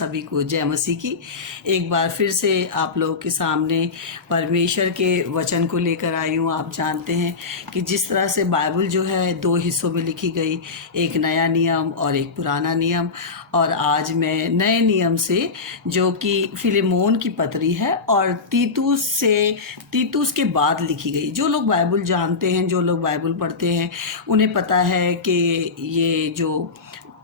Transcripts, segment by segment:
सभी को जय मसीह की। एक बार फिर से आप लोगों के सामने परमेश्वर के वचन को लेकर आई हूँ। आप जानते हैं कि जिस तरह से बाइबल जो है 2 हिस्सों में लिखी गई, एक नया नियम और एक पुराना नियम। और आज मैं नए नियम से, जो कि फिलेमोन की पत्री है और तीतुस के बाद लिखी गई। जो लोग बाइबल जानते हैं, जो लोग बाइबल पढ़ते हैं, उन्हें पता है कि ये जो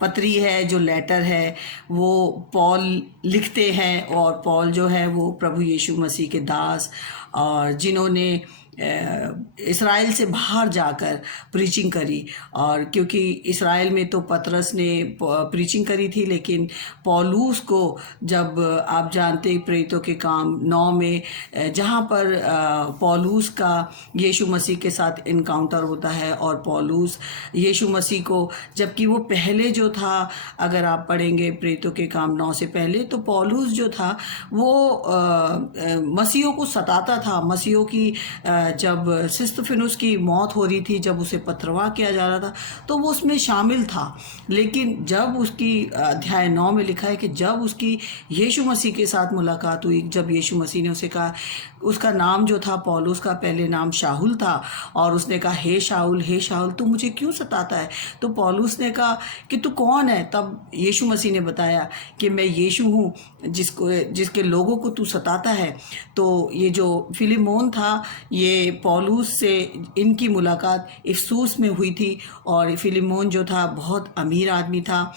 पत्री है, जो लेटर है, वो पॉल लिखते हैं। और पॉल जो है वो प्रभु यीशु मसीह के दास, और जिन्होंने इस्राएल से बाहर जाकर प्रीचिंग करी। और क्योंकि इस्राएल में तो पतरस ने प्रीचिंग करी थी, लेकिन पौलुस को जब आप जानते प्रेरितों के काम 9 में जहाँ पर पौलुस का यीशु मसीह के साथ इनकाउंटर होता है, और पौलुस यीशु मसीह को, जबकि वो पहले जो था, अगर आप पढ़ेंगे प्रेरितों के काम 9 से पहले, तो पौलुस जो था वो मसीहों को सताता था। मसीहों की जब सिस्तफिनुस की मौत हो रही थी, जब उसे पथरवाह किया जा रहा था, तो वो उसमें शामिल था। लेकिन जब उसकी अध्याय 9 में लिखा है कि जब उसकी यीशु मसीह के साथ मुलाकात हुई, जब यीशु मसीह ने उसे कहा, उसका नाम जो था पौलुस का पहले नाम शाहुल था, और उसने कहा, हे शाहुल तू मुझे क्यों सताता है? तो पौलुस ने कहा कि तू कौन है? तब यीशु मसीह ने बताया कि मैं यीशु हूँ जिसके लोगों को तू सताता है। तो ये जो फिलेमोन था, ये पौलुस से इनकी मुलाकात इफसूस में हुई थी। और फिलेमोन जो था बहुत अमीर आदमी था,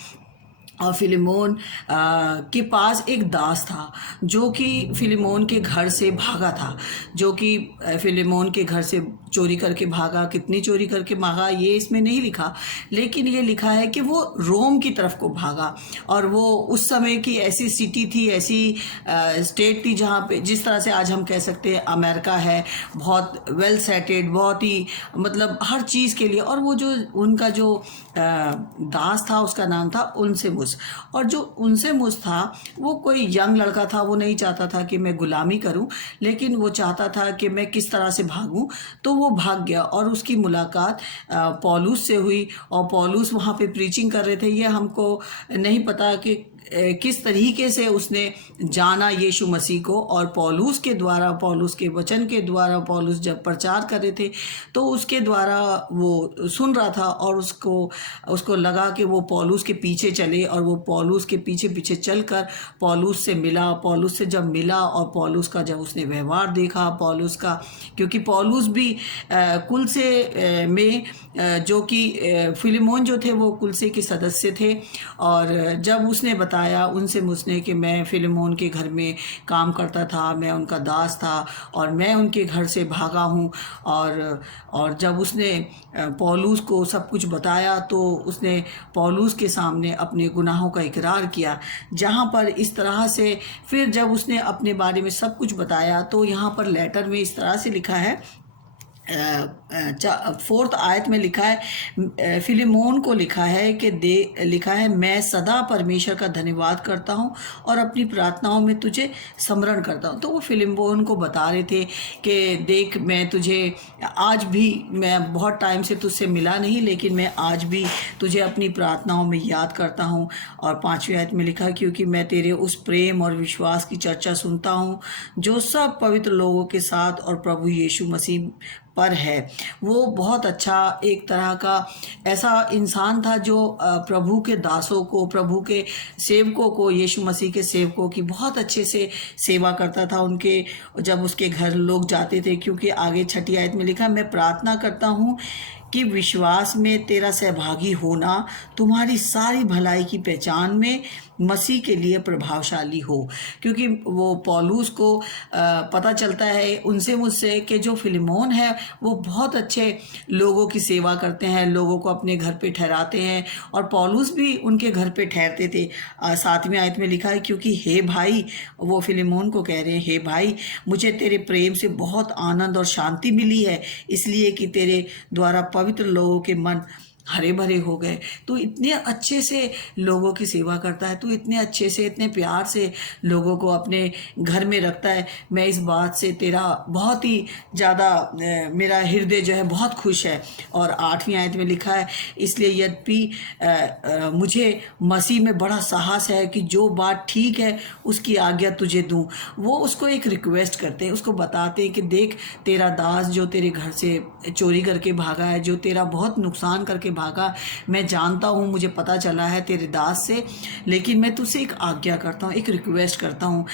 और फिलेमोन के पास एक दास था जो कि फिलेमोन के घर से भागा था, जो कि फिलेमोन के घर से चोरी करके भागा। कितनी चोरी करके भागा ये इसमें नहीं लिखा, लेकिन ये लिखा है कि वो रोम की तरफ को भागा। और वो उस समय की ऐसी सिटी थी, ऐसी स्टेट थी जहाँ पे, जिस तरह से आज हम कह सकते हैं अमेरिका है, बहुत वेल सेटेड, बहुत ही मतलब हर चीज़ के लिए। और वो जो उनका जो दास था, उसका नाम था उनसेमुस। और जो उनसेमुस था वो कोई यंग लड़का था। वो नहीं चाहता था कि मैं गुलामी करूं, लेकिन वो चाहता था कि मैं किस तरह से भागूं। तो वो भाग गया, और उसकी मुलाकात पौलुस से हुई। और पौलुस वहाँ पे प्रीचिंग कर रहे थे। ये हमको नहीं पता कि किस तरीके से उसने जाना यीशु मसीह को, और पौलुस के द्वारा, पौलुस के वचन के द्वारा, पौलुस जब प्रचार कर रहे थे तो उसके द्वारा वो सुन रहा था, और उसको लगा कि वो पौलुस के पीछे चले। और वो पौलुस के पीछे पीछे चलकर पौलुस से मिला। पौलुस से जब मिला और पौलुस का जब उसने व्यवहार देखा, पौलुस का, क्योंकि पौलुस भी कुल से में जो कि फिलेमोन जो थे वो कुल से के सदस्य थे। और जब उसने बताया उनसे मुझने कि मैं फिलेमोन के घर में काम करता था, मैं उनका दास था, और मैं उनके घर से भागा हूँ। और जब उसने पौलुस को सब कुछ बताया, तो उसने पौलुस के सामने अपने गुनाहों का इकरार किया। जहाँ पर इस तरह से फिर जब उसने अपने बारे में सब कुछ बताया, तो यहाँ पर लेटर में इस तरह से लिखा है, 4th आयत में लिखा है, फिलेमोन को लिखा है कि लिखा है, मैं सदा परमेश्वर का धन्यवाद करता हूँ और अपनी प्रार्थनाओं में तुझे स्मरण करता हूँ। तो वो फिलेमोन को बता रहे थे कि देख, मैं तुझे आज भी, मैं बहुत टाइम से तुझसे मिला नहीं, लेकिन मैं आज भी तुझे अपनी प्रार्थनाओं में याद करता हूँ। और 5वीं आयत में लिखा, क्योंकि मैं तेरे उस प्रेम और विश्वास की चर्चा सुनता हूँ जो सब पवित्र लोगों के साथ और प्रभु यीशु मसीह पर है। वो बहुत अच्छा एक तरह का ऐसा इंसान था जो प्रभु के दासों को, प्रभु के सेवकों को, यीशु मसीह के सेवकों की बहुत अच्छे से सेवा करता था। उनके जब उसके घर लोग जाते थे, क्योंकि आगे 6ठी आयत में लिखा, मैं प्रार्थना करता हूँ कि विश्वास में तेरा सहभागी होना तुम्हारी सारी भलाई की पहचान में मसीह के लिए प्रभावशाली हो। क्योंकि वो पौलुस को पता चलता है उनसे मुझसे कि जो फिलेमोन है वो बहुत अच्छे लोगों की सेवा करते हैं, लोगों को अपने घर पे ठहराते हैं, और पौलुस भी उनके घर पे ठहरते थे। 7वीं आयत में लिखा है, क्योंकि हे भाई, वो फिलेमोन को कह रहे हैं, हे भाई, मुझे तेरे प्रेम से बहुत आनंद और शांति मिली है, इसलिए कि तेरे द्वारा पवित्र लोगों के मन हरे भरे हो गए। तू इतने अच्छे से लोगों की सेवा करता है, तू इतने अच्छे से इतने प्यार से लोगों को अपने घर में रखता है। मैं इस बात से तेरा बहुत ही ज़्यादा मेरा हृदय जो है बहुत खुश है। और 8वीं आयत में लिखा है, इसलिए यद्यपि मुझे मसीह में बड़ा साहस है कि जो बात ठीक है उसकी आज्ञा तुझे दूं। वो उसको एक रिक्वेस्ट करते हैं, उसको बताते हैं कि देख, तेरा दास जो तेरे घर से चोरी करके भागा है, जो तेरा बहुत नुकसान करके भागा, मैं जानता हूँ, मुझे पता चला है तेरे दास से, लेकिन मैं तुझसे एक आज्ञा करता हूँ, एक रिक्वेस्ट करता हूँ।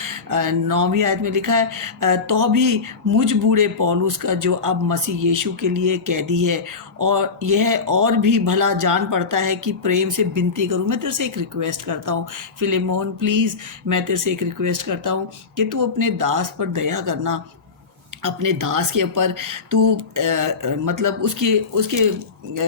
9वीं आयत में लिखा है, तो भी मुझ बूढ़े पौलुस का जो अब मसीह यीशु के लिए कैदी है, और यह और भी भला जान पड़ता है कि प्रेम से विनती करूँ। मैं तेरे से एक रिक्वेस्ट करता हूँ फिलेमोन, प्लीज़ मैं तेरे से एक रिक्वेस्ट करता हूँ कि तू अपने दास पर दया करना, अपने दास के ऊपर तू मतलब उसकी उसके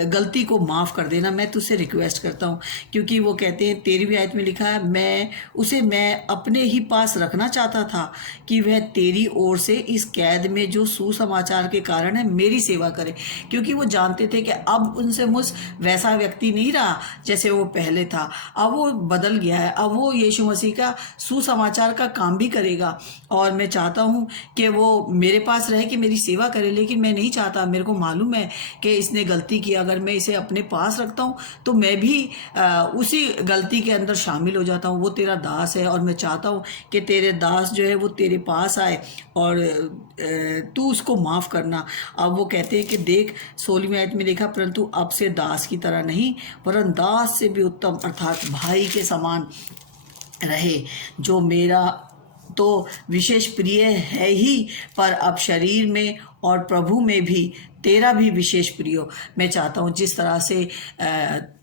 गलती को माफ़ कर देना। मैं तुझसे रिक्वेस्ट करता हूँ, क्योंकि वो कहते हैं 13वीं आयत में लिखा है, मैं अपने ही पास रखना चाहता था कि वह तेरी ओर से इस कैद में जो सुसमाचार के कारण है मेरी सेवा करे। क्योंकि वो जानते थे कि अब उनसे मुझ वैसा व्यक्ति नहीं रहा जैसे वो पहले था, अब वो बदल गया है, अब वो यीशु मसीह का सुसमाचार का काम भी करेगा। और मैं चाहता हूँ कि वो मेरे पास रहे कि मेरी सेवा करे, लेकिन मैं नहीं चाहता। मेरे को मालूम है कि इसने गलती की, अगर मैं इसे अपने पास रखता हूँ तो मैं भी उसी गलती के अंदर शामिल हो जाता हूँ। वो तेरा दास है और मैं चाहता हूँ कि तेरे दास जो है वो तेरे पास आए और तू उसको माफ़ करना। अब वो कहते हैं कि देख, 16वीं आयत में लिखा, परंतु अब से दास की तरह नहीं, वरन दास से भी उत्तम अर्थात भाई के समान रहे, जो मेरा तो विशेष प्रिय है ही, पर अब शरीर में और प्रभु में भी तेरा भी विशेष प्रिय हो। मैं चाहता हूँ जिस तरह से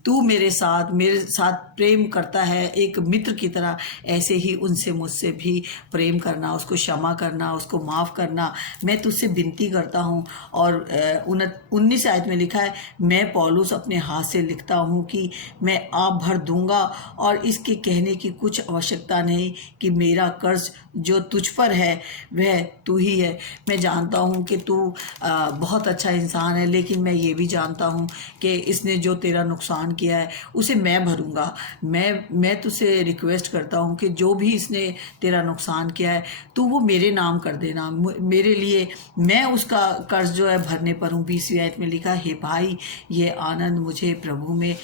तू मेरे साथ प्रेम करता है एक मित्र की तरह, ऐसे ही उनसे मुझसे भी प्रेम करना, उसको क्षमा करना, उसको माफ़ करना, मैं तुझसे विनती करता हूँ। और 19 आयत में लिखा है, मैं पौलुस अपने हाथ से लिखता हूँ कि मैं आप भर दूंगा, और इसके कहने की कुछ आवश्यकता नहीं कि मेरा कर्ज जो तुझ पर है वह तू ही है। मैं जानता हूँ कि तू बहुत अच्छा इंसान है, लेकिन मैं ये भी जानता हूँ कि इसने जो तेरा नुकसान किया है उसे मैं भरूंगा। मैं तुझसे रिक्वेस्ट करता हूँ कि जो भी इसने तेरा नुकसान किया है तू वो मेरे नाम कर देना, मेरे लिए, मैं उसका कर्ज जो है भरने पर हूँ। 20वीं आयत में लिखा, हे भाई, ये आनंद मुझे प्रभु में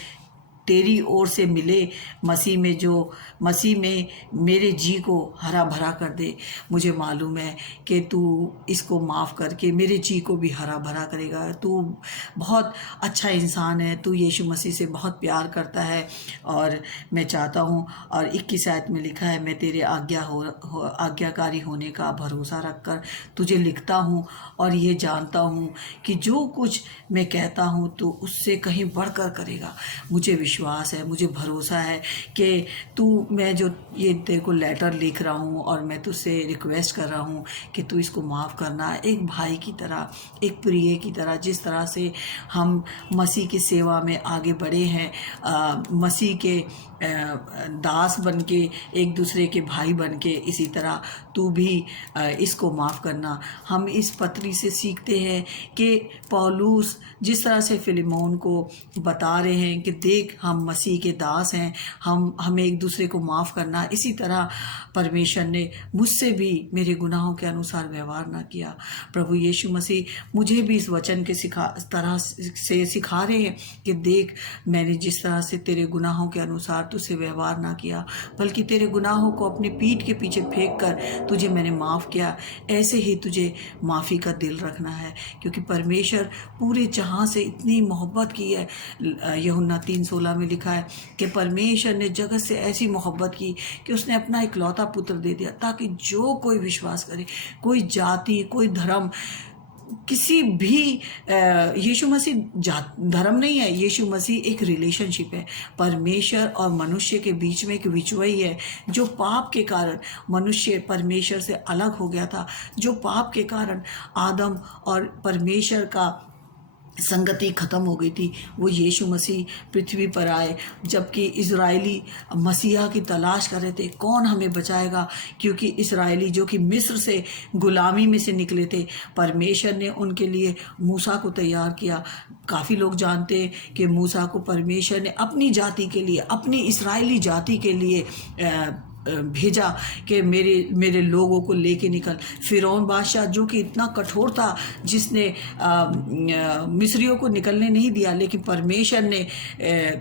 तेरी ओर से मिले, मसीह में मेरे जी को हरा भरा कर दे। मुझे मालूम है कि तू इसको माफ़ करके मेरे जी को भी हरा भरा करेगा। तू बहुत अच्छा इंसान है, तू यीशु मसीह से बहुत प्यार करता है। और मैं चाहता हूँ, और 21 आयत में लिखा है, मैं तेरे आज्ञाकारी होने का भरोसा रखकर तुझे लिखता हूँ, और ये जानता हूँ कि जो कुछ मैं कहता हूँ तो उससे कहीं बढ़कर करेगा। मुझे विश्वास है, मुझे भरोसा है कि मैं जो ये तेरे को लेटर लिख रहा हूँ और मैं तुझसे रिक्वेस्ट कर रहा हूँ कि तू इसको माफ़ करना, एक भाई की तरह, एक प्रिय की तरह। जिस तरह से हम मसीह की सेवा में आगे बढ़े हैं, मसीह के दास बन के, एक दूसरे के भाई बन के, इसी तरह तू भी इसको माफ़ करना। हम इस पत्री से सीखते हैं कि पौलुस जिस तरह से फिलेमोन को बता रहे हैं कि देख, हम मसीह के दास हैं, हमें एक दूसरे को माफ़ करना। इसी तरह परमेश्वर ने मुझसे भी मेरे गुनाहों के अनुसार व्यवहार ना किया। प्रभु यीशु मसीह मुझे भी इस वचन के तरह से सिखा रहे हैं कि देख, मैंने जिस तरह से तेरे गुनाहों के अनुसार तुझसे व्यवहार ना किया, बल्कि तेरे गुनाहों को अपनी पीठ के पीछे फेंक कर तुझे मैंने माफ़ किया, ऐसे ही तुझे माफ़ी का दिल रखना है। क्योंकि परमेश्वर पूरे जहां से इतनी मोहब्बत की है। यूहन्ना 3:16 में लिखा है कि परमेश्वर ने जगत से ऐसी मोहब्बत की कि उसने अपना इकलौता पुत्र दे दिया, ताकि जो कोई विश्वास करे, कोई जाति, कोई धर्म, किसी भी यीशु मसीह धर्म नहीं है, यीशु मसीह एक रिलेशनशिप है। परमेश्वर और मनुष्य के बीच में एक विचवई है। जो पाप के कारण मनुष्य परमेश्वर से अलग हो गया था, जो पाप के कारण आदम और परमेश्वर का संगति ख़त्म हो गई थी, वो यीशु मसीह पृथ्वी पर आए, जबकि इज़राइली मसीहा की तलाश कर रहे थे, कौन हमें बचाएगा, क्योंकि इज़राइली जो कि मिस्र से गुलामी में से निकले थे, परमेश्वर ने उनके लिए मूसा को तैयार किया। काफ़ी लोग जानते हैं कि मूसा को परमेश्वर ने अपनी जाति के लिए, अपनी इज़राइली जाति के लिए भेजा कि मेरे लोगों को लेके निकल। फिरौन बादशाह जो कि इतना कठोर था, जिसने मिस्रियों को निकलने नहीं दिया, लेकिन परमेश्वर ने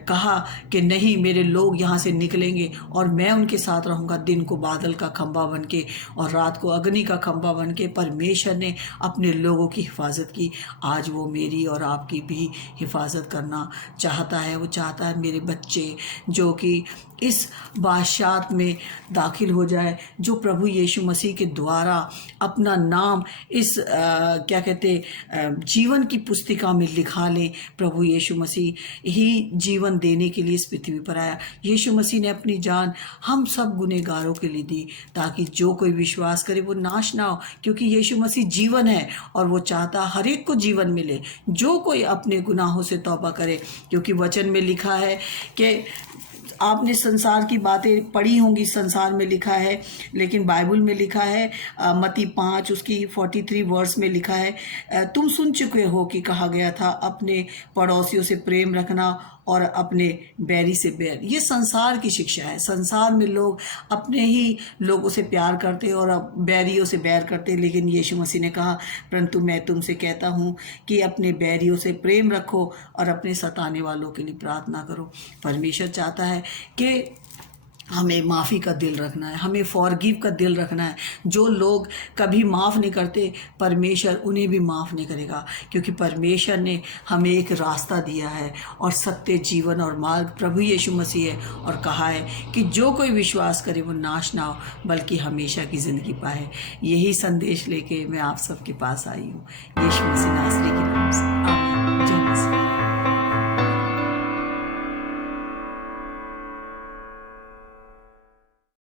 कहा कि नहीं, मेरे लोग यहाँ से निकलेंगे और मैं उनके साथ रहूँगा। दिन को बादल का खंभा बन के और रात को अग्नि का खंभा बन के परमेश्वर ने अपने लोगों की हिफाजत की। आज वो मेरी और आपकी भी हिफाजत करना चाहता है। वो चाहता है मेरे बच्चे जो कि इस बादशाहत में दाखिल हो जाए, जो प्रभु यीशु मसीह के द्वारा अपना नाम इस क्या कहते जीवन की पुस्तिका में लिखा लें। प्रभु यीशु मसीह ही जीवन देने के लिए इस पृथ्वी पर आया। यीशु मसीह ने अपनी जान हम सब गुनहगारों के लिए दी, ताकि जो कोई विश्वास करे वो नाश ना हो, क्योंकि यीशु मसीह जीवन है और वो चाहता हर एक को जीवन मिले, जो कोई अपने गुनाहों से तौबा करे। क्योंकि वचन में लिखा है कि आपने संसार की बातें पढ़ी होंगी, संसार में लिखा है, लेकिन बाइबल में लिखा है मत्ती 5 उसकी 43 वर्स में लिखा है, तुम सुन चुके हो कि कहा गया था अपने पड़ोसियों से प्रेम रखना और अपने बैरी से बैर। ये संसार की शिक्षा है। संसार में लोग अपने ही लोगों से प्यार करते हैं और बैरियों से बैर करते हैं, लेकिन यीशु मसीह ने कहा परंतु मैं तुमसे कहता हूँ कि अपने बैरियों से प्रेम रखो और अपने सताने वालों के लिए प्रार्थना करो। परमेश्वर चाहता है कि हमें माफ़ी का दिल रखना है, हमें फॉरगिव का दिल रखना है। जो लोग कभी माफ़ नहीं करते, परमेश्वर उन्हें भी माफ़ नहीं करेगा, क्योंकि परमेश्वर ने हमें एक रास्ता दिया है और सत्य, जीवन और मार्ग प्रभु यीशु मसीह है, और कहा है कि जो कोई विश्वास करे वो नाश ना हो बल्कि हमेशा की ज़िंदगी पाए। यही संदेश लेके मैं आप सबके पास आई हूँ। यीशु मसीह नासरी के नाम से आमीन। जय मसीह।